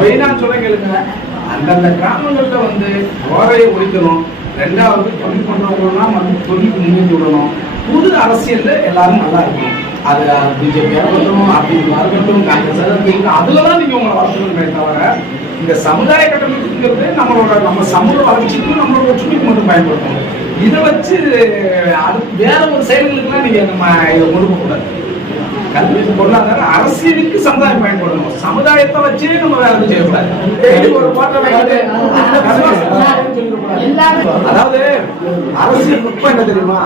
மெயினாக சொல்ல கேளுங்க அந்தந்த கிராமங்களில் வந்து போதையை ஒழிக்கணும் ரெண்டாவது தொழில் பண்ணுறவங்களாம் வந்து தொழிலுக்கு முன்னேற்றி விடணும். புது அரசியலில் எல்லாரும் நல்லா இருக்கணும். அது பிஜேபியாக இருக்கட்டும் அதிமுக இருக்கட்டும் காங்கிரஸ் இருக்கட்டும் அதில் தான் நீங்கள் உங்களை வளர்த்துக்கணுமே தவிர இந்த சமுதாய கட்டமைப்புங்கிறது நம்மளோட நம்ம சமூக வளர்ச்சிக்கும் நம்மளோட ஒற்றுமைக்கு மட்டும் பயன்படுத்தணும். இதை வச்சு அது வேற ஒரு செயல்களுக்குலாம் நீங்கள் நம்ம இதை கொடுக்கக்கூடாது கல்வி பொருளாதார அரசியலுக்கு சமுதாயம் பயன்படணும். சமுதாயத்தை வச்சே நம்ம வேலை செய்யக்கூடாது. அதாவது அரசியல் நுட்பம் என்ன தெரியுமா?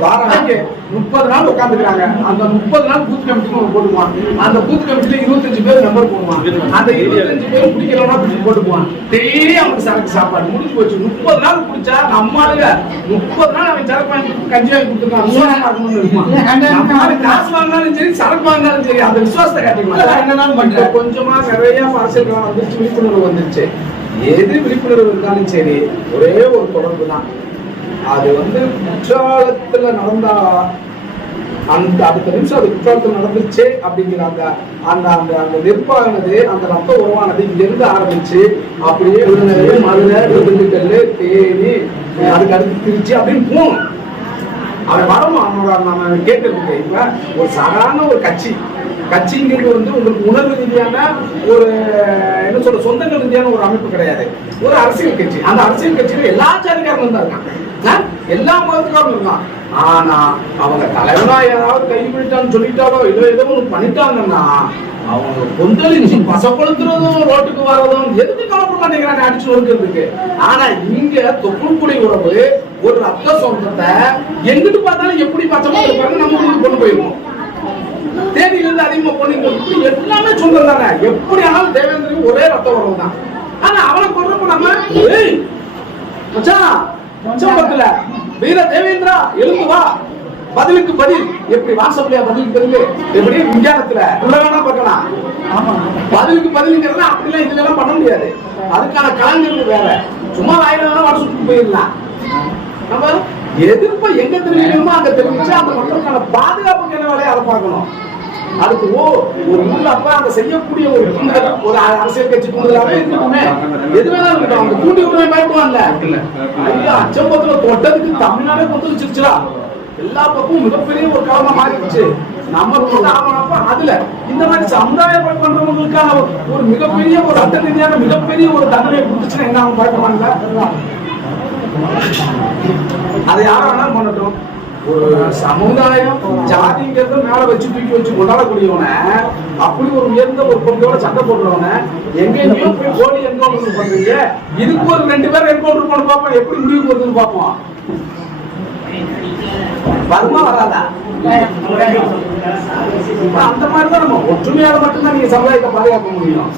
வாரம் முப்பது நாள் உட்காந்துக்கிறாங்க அந்த முப்பது நாள் பூத் கமிட்டி போட்டுக்குவான் அந்த பூத் கமிட்டில இருபத்தஞ்சு நம்பர் போடுவான். அந்த இருபத்தஞ்சு பேர் பிடிச்சி போட்டுக்குவான். டெய்லி அவனுக்கு சரக்கு சாப்பாடு. முடிஞ்சு போச்சு. முப்பது நாள் குடிச்சா நம்ம ஆளுங்க முப்பது நாள் அவன் சரக்கு வாங்கி கஞ்சி வாங்கி கொடுத்துருக்கான். இருப்பான் காசு வாங்கினாலும் சரி சரக்கு வாங்கினாலும் சரி அந்த விசுவாசத்தை காட்டிக்கலாம் என்னன்னாலும் பண்ற கொஞ்சமா நிறைய அரசியல் காலம் வந்துருச்சு விழிப்புணர்வு வந்துருச்சு. எது விழிப்புணர்வு இருந்தாலும் சரி ஒரே ஒரு தொடர்பு தான் அது வந்து குற்றாலத்துல நடந்தா அந்த அடுத்த நிமிஷம் அது குற்றாலத்தில் நடந்துச்சு அப்படிங்கிற அந்த அந்த அந்த அந்த நெருப்பானது அந்த ரத்த உருவானது இங்க இருந்து ஆரம்பிச்சு அப்படியே விருதுநகர் மதுரை திண்டுக்கல் தேனி அதுக்கு அடுத்து திருச்சி அப்படின்னு போகணும் அவன் வரணும் அவனோட நம்ம கேட்கறதுக்கு இப்ப ஒரு சாதாரண ஒரு கட்சி. கட்சிங்கிறது வந்து உங்களுக்கு உணர்வு ரீதியான ஒரு என்ன சொல்ற சொந்தங்கள் ரீதியான ஒரு அமைப்பு கிடையாது. ஒரு அரசியல் கட்சி. அந்த அரசியல் கட்சியில எல்லா ஜாதிக்காரங்களும் தான் இருக்காங்க. எல்லா மதத்துக்காரங்களும் இருக்கான் ஆனா அவங்க தலைவனா ஏதாவது கை விட்டான்னு சொல்லிட்டாலோ ஏதோ ஏதோ ஒண்ணு பண்ணிட்டாங்கன்னா அவங்க கொந்தளிச்சு பசப்படுத்துறதும் ரோட்டுக்கு வர்றதும் எதுக்கு கலப்பட மாட்டேங்கிறாங்க அடிச்சு ஒடுக்கிறதுக்கு ஆனா இங்க தொப்புள்குடி உறவு ஒரு ரத்த சொந்தத்தை எங்கிட்டு பார்த்தாலும் எப்படி பச்சை இருப்பாங்க நம்ம ஊருக்கு கொண்டு போயிருவோம் தேனியில இருந்து அதிகமா இப்படி எல்லாமே சொந்தம் தானே எப்படி ஆனாலும் தேவேந்திரன் ஒரே ரத்த உறவு தான் ஆனா அவனை கொல்றப்ப நம்ம மச்சான் மச்சான் வீர தேவேந்திரா எழுந்து வா. பதிலுக்கு பதில். எப்படி வாசப்படியா பதிலுக்கு பதில்? எப்படி? விஞ்ஞானத்துல. உள்ள வேணா பார்க்கலாம். ஆமா. பதிலுக்கு பதிலுங்கிறத அப்படிலாம் இதுல எல்லாம் பண்ண முடியாது. அதுக்கான கலங்கிறது வேற. சும்மா வேணா வர சுட்டு போயிடலாம். நம்ம எதிர்ப்பை எங்க தெரிவிக்கணுமோ அங்க தெரிவிச்சு அந்த மக்களுக்கான பாதுகாப்புக்கு என்ன வேலையை அதை பார்க்கணும். அதுக்கு ஓ ஒரு ஊர்ல அப்ப அந்த செய்யக்கூடிய ஒரு ஒரு அரசியல் கட்சி தூண்டுதலாவே இருக்கணுமே எது வேணாலும் இருக்கட்டும் அவங்க தூண்டி விடுவே பயப்படுவான்ல ஐயா அச்சம்பத்துல தொட்டதுக்கு தமிழ்நாடே கொந்தளிச்சிருச்சுடா எல்லா பக்கமும் மிகப்பெரிய ஒரு காலமா மாறிடுச்சு. நம்ம கூட அதுல. இந்த மாதிரி சமுதாய பண்றவங்களுக்கான ஒரு- மிகப்பெரிய ஒரு அட்ட ரீதியான மிகப்பெரிய ஒரு தண்டனை கொடுத்துச்சுன்னா என்ன அவங்க பயப்படுவாங்கல்ல அதை யார வேணாலும் பண்ணட்டும். ஒரு சமுதாயம் ஜாதிங்கிறத மேல வச்சு தூக்கி வச்சு கொண்டாடக்கூடியவன அப்படி ஒரு உயர்ந்த ஒரு பொருளோட சண்டை போடுறவன எங்க எங்கேயோ போய் கோழி என்கவுண்டர் பண்றீங்க. இதுக்கு ஒரு ரெண்டு பேரும் என்கவுண்டர் பண்ண பார்ப்போம். எப்படி முடிவு வருதுன்னு பார்ப்போம். வருமா வராதா? அந்த மாதிரி தான் நம்ம ஒற்றுமையால மட்டும்தான் நீங்க சமுதாயத்தை பாதுகாக்க முடியும்.